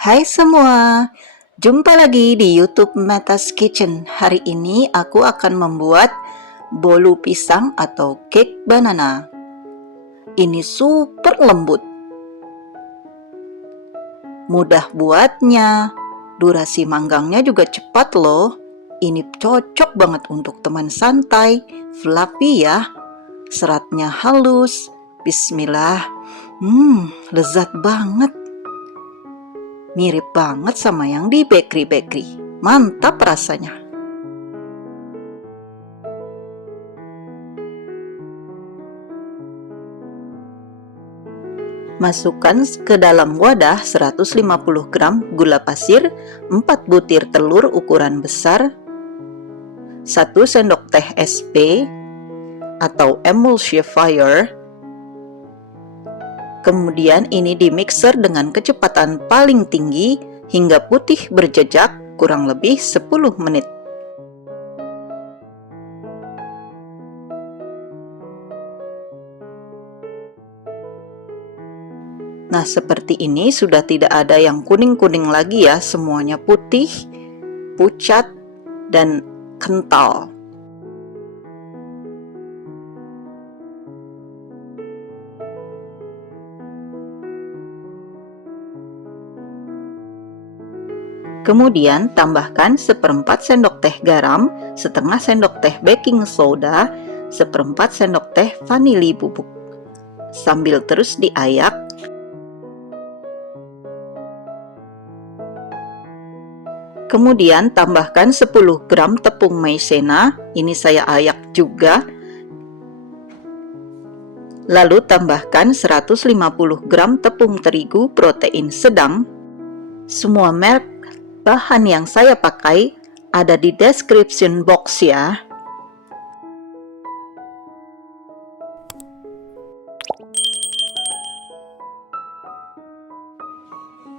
Hai semua, jumpa lagi di YouTube Meta's Kitchen. Hari ini aku akan membuat bolu pisang atau cake banana. Ini super lembut, mudah buatnya, durasi manggangnya juga cepat loh. Ini cocok banget untuk teman santai, fluffy ya. Seratnya halus, bismillah. Lezat banget. Mirip banget sama yang di bakery. Mantap rasanya. Masukkan ke dalam wadah 150 gram gula pasir, 4 butir telur ukuran besar, 1 sendok teh SP atau emulsifier. Kemudian ini dimixer dengan kecepatan paling tinggi hingga putih berjejak kurang lebih 10 menit. Nah, seperti ini sudah tidak ada yang kuning-kuning lagi ya, semuanya putih, pucat, dan kental. Kemudian tambahkan seperempat sendok teh garam, setengah sendok teh baking soda, seperempat sendok teh vanili bubuk. Sambil terus diayak. Kemudian tambahkan 10 gram tepung maizena, ini saya ayak juga. Lalu tambahkan 150 gram tepung terigu protein sedang. Semua merek bahan yang saya pakai ada di description box ya.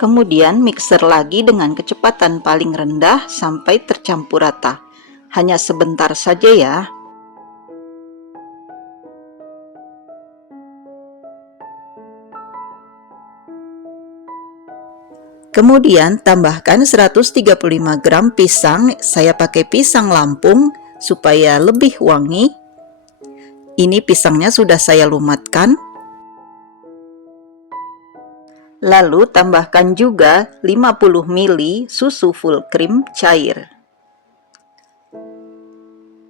Kemudian mixer lagi dengan kecepatan paling rendah sampai tercampur rata. Hanya sebentar saja ya. Kemudian tambahkan 135 gram pisang, saya pakai pisang Lampung supaya lebih wangi. Ini pisangnya sudah saya lumatkan. Lalu tambahkan juga 50 ml susu full cream cair.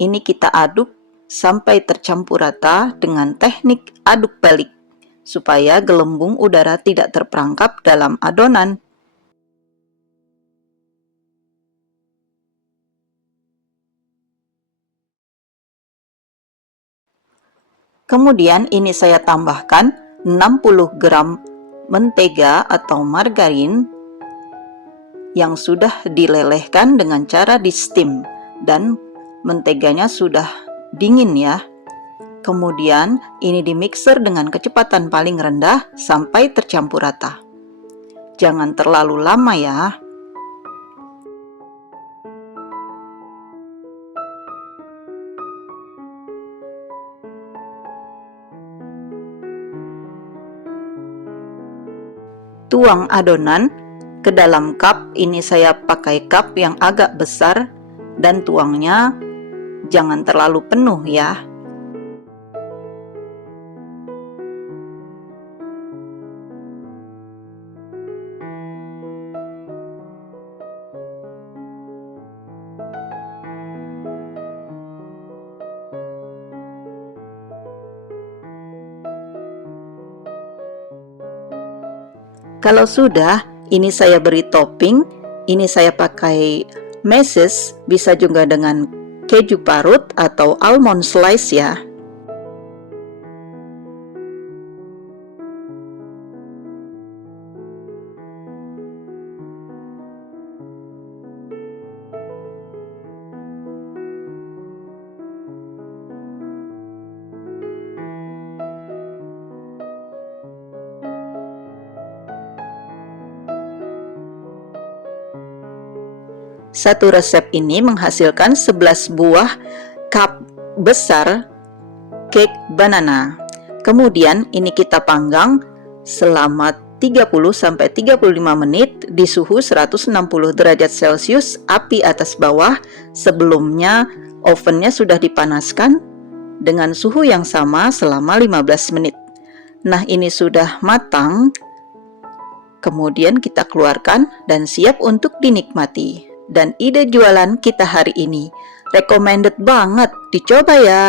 Ini kita aduk sampai tercampur rata dengan teknik aduk balik, supaya gelembung udara tidak terperangkap dalam adonan. Kemudian ini saya tambahkan 60 gram mentega atau margarin yang sudah dilelehkan dengan cara di steam dan menteganya sudah dingin ya. Kemudian ini dimixer dengan kecepatan paling rendah sampai tercampur rata. Jangan terlalu lama ya. Tuang adonan ke dalam cup, ini saya pakai cup yang agak besar dan tuangnya jangan terlalu penuh ya. Kalau sudah, ini saya beri topping. Ini saya pakai meses, bisa juga dengan keju parut atau almond slice ya. Satu resep ini menghasilkan 11 buah cup besar cake banana. Kemudian ini kita panggang selama 30-35 menit di suhu 160 derajat Celcius, api atas bawah. Sebelumnya ovennya sudah dipanaskan dengan suhu yang sama selama 15 menit. Nah, ini sudah matang. Kemudian kita keluarkan dan siap untuk dinikmati. Dan ide jualan kita hari ini recommended banget, dicoba ya.